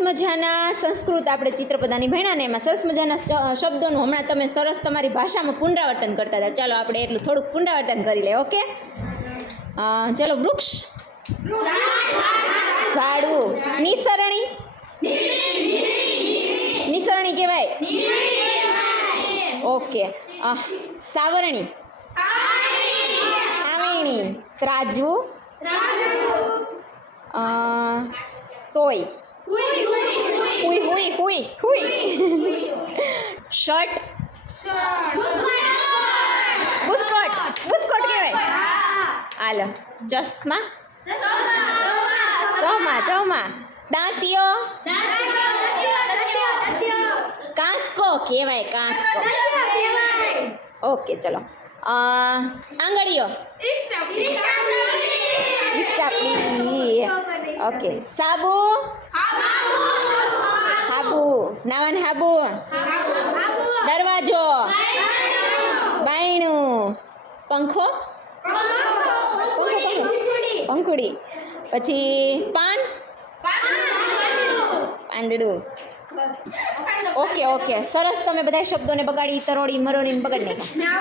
મજાના સંસ્કૃત આપણે ચિત્રપદાની ભણ્યા ને એમાં સરસ મજાના શબ્દોનું હમણાં તમે સરસ તમારી ભાષામાં પુનરાવર્તન કરતા હતા. ચાલો આપણે એટલું થોડુંક પુનરાવર્તન કરી લે. ઓકે, ચલો. વૃક્ષ, ઝાડવું. નિસરણી, નિસરણી કહેવાય. ઓકે. સાવરણી, આવેણી. ત્રાજવું, સોય. હુઈ હુઈ હુઈ હુઈ. શર્ટ, બુસ્કોટ, બુસ્કોટ કહેવાય. હાલો. ચશ્મા, ચોમા, ચોમા. દાંતિયો, કાંસકો કહેવાય, કાંસકો. ઓકે, ચલો. આંગળીઓ, ઇસ્ટાપડી. ઓકે. સાબુ, હાબુ. નાવાન હાબુ. દરવાજો, બાયણું. પંખો, પંખુડી. પછી પાન, પાંદડું. ઓકે ઓકે, સરસ. તમે બધા શબ્દોને બગાડી, તરોડી, મરોડીને બગાડી નાખ્યા.